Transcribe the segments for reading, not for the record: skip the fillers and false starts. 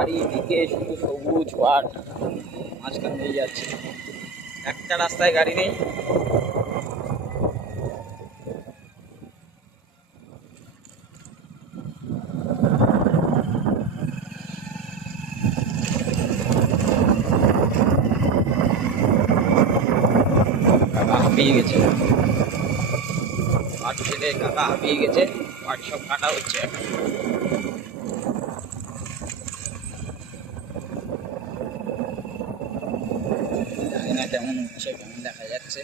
চারিদিকে শুধু সবুজ পাট, মাঝখান দিয়ে যাচ্ছে, একটা রাস্তায় গাড়ি নেই। কাকা হাঁপিয়ে গেছে, পাট ছেলে কাকা হাঁপিয়ে গেছে, পাট সব কাটা হচ্ছে এখন। জানি না কেমন হচ্ছে, কেমন দেখা যাচ্ছে।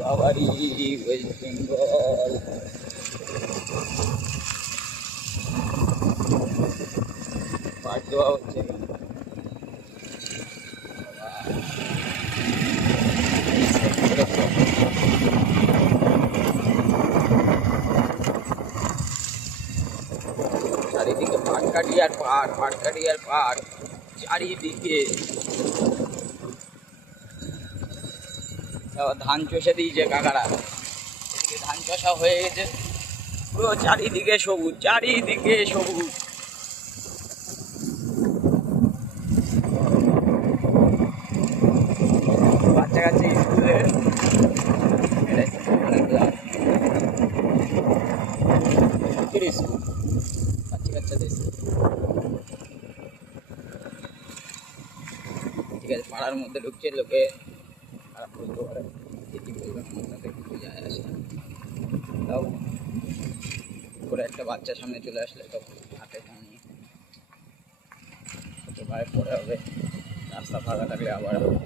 বাবারি ওয়েস্ট বেঙ্গল, পাট দেওয়া হচ্ছে। চারিদিকে পাট কাটি আর পাট, পাট কাটি আর পাট, চারিদিকে। ধান চষে দিয়েছে কাকারা, এদিকে ধান চষা হয়ে গেছে, পুরো চারিদিকে সবুজ, চারিদিকে সবুজ। বাচ্চা কাচ্চা স্কুলে, স্কুল বাচ্চা কাচ্চাদের স্কুল। ঠিক আছে, পাড়ার মধ্যে ঢুকছে, লোকে খারাপ বলতে পারে, কি বলবে তাতে কিছু যায় আসে না। তাও করে একটা বাচ্চা সামনে চলে আসলে তখন হাতে নিয়ে ভাই পরে হবে, রাস্তা ফাঁকা থাকলে আবার হবে।